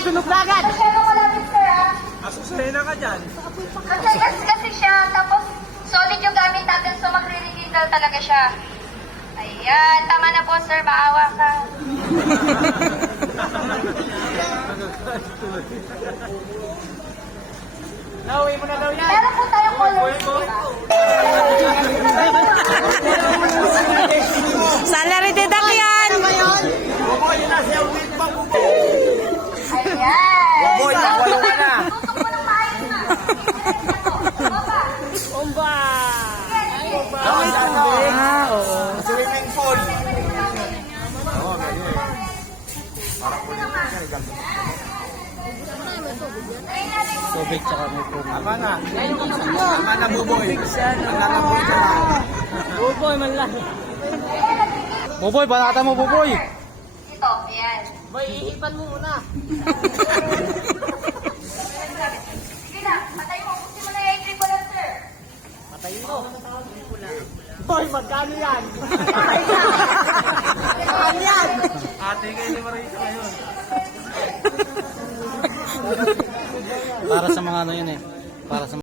sunog na agad. Masyadong malapit, sir, ah. Asusena ka dyan. Kasi siya, tapos solid yung gamit natin, so magre-rekindle talaga siya. Ayan, tama na po, sir, maawa ka. Nauwi mo na daw yan. Meron po tayong color. Salary deduct yan. Buboy na siya. Wait pa buboy. Ayan. Buboy, nawalo ka na. Tutok mo ng maayos na. Baba. Bomba. Oo. Swimming pool. Tubig tsaka may tubig. Tama na. Tama na buboy. Nagkakaboy ka na. Buboy man lang. Buboy, balata mo buboy. Ito, ayan. Boy, ihipan mo muna. Sige na, patay mo. Buti mo na yung entry ko lang, sir. Patayin mo. Boy, magkano yan? Magkano yan? Ate, kayo ni Marisa ngayon. Para sa mga ano yun eh. Para sa